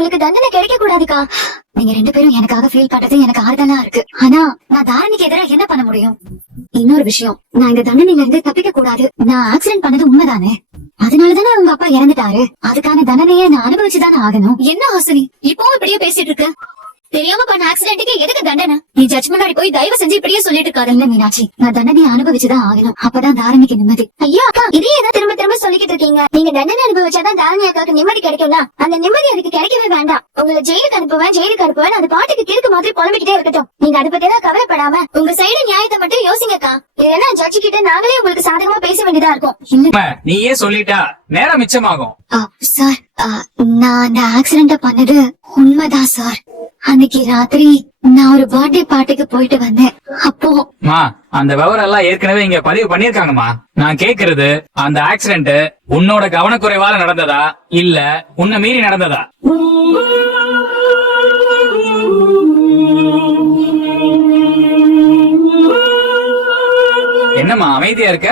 உங்களுக்கு தண்டனை கிடைக்க கூடாதுக்கா. நீங்க 2 பேரும் எனக்காக ஃபீல் பண்றது எனக்கு ஆறுதலா இருக்கு. ஆனா நான் தாரணிக்கு எதிராக என்ன பண்ண முடியும்? இன்னொரு விஷயம், நான் இந்த தண்டனையில இருந்து தப்பிக்க கூடாது. நான் ஆக்சிடென்ட் பண்ணது உண்மைதானே, அதனாலதானே உங்க அப்பா இறந்துட்டாரு. அதுக்கான தண்டனையை நான் அனுபவிச்சுதானே ஆகணும். என்ன ஹாசினி இப்போ இப்படியே பேசிட்டு இருக்க? தெரியாம பண்ண ஆக்சிடென்ட்க்கு எதுக்கு தண்டனை? நீ ஜட்ஜ் முன்னாடி போய் தயவு செஞ்சு இப்படியே சொல்லிட்டு இருக்காரு. இல்ல மீனாட்சி, நான் தண்டனையை அனுபவிச்சுதான் ஆகணும். அப்பதான் தாரணிக்கு நிம்மதி. ஐயோ அக்கா, இதே ஏதோ திரும்ப திரும்ப சொல்லிக்கிட்டு இருக்கீங்க. நீங்க தண்டனை அனுபவிச்சாதான் தாரணி அக்காவுக்கு நிம்மதி கிடைக்கும்னா அந்த நிம்மதி அதுக்கு கிடைக்கவே வேண்டாம். உங்களை ஜெயிலுக்கு அனுப்புவேன் அந்த பாட்டுக்கு கிறுக்கு மாதிரி புலம்பிக்கிட்டே இருக்கட்டும். நீங்க அதை பத்தி எல்லாம் கவலைப்படாம உங்க சைடு நியாயத்தை மட்டும் யோசிங்கக்கா. இல்லைன்னா ஜட்ஜி கிட்ட நாங்களே உங்களுக்கு சாதகமா பேச வேண்டியதா இருக்கும். நீ ஏன் சொல்லிட்டா நேரம் மிச்சமாகும். சார், நான் அந்த ஆக்சிடென்ட் பண்ணது உண்மைதான் சார். அன்னைக்கு ராத்திரி நான் ஒரு பர்த்டே பார்ட்டிக்கு போயிட்டு வந்தேன். அப்போ அந்த விவரம் எல்லாம் ஏற்கனவே இங்க பதிவு பண்ணிருக்காங்கம்மா. நான் கேக்குறது, அந்த ஆக்சிடென்ட் உன்னோட கவனக்குறைவால நடந்ததா இல்ல உன்னை மீறி நடந்ததா? என்னம்மா அமைதியா இருக்க?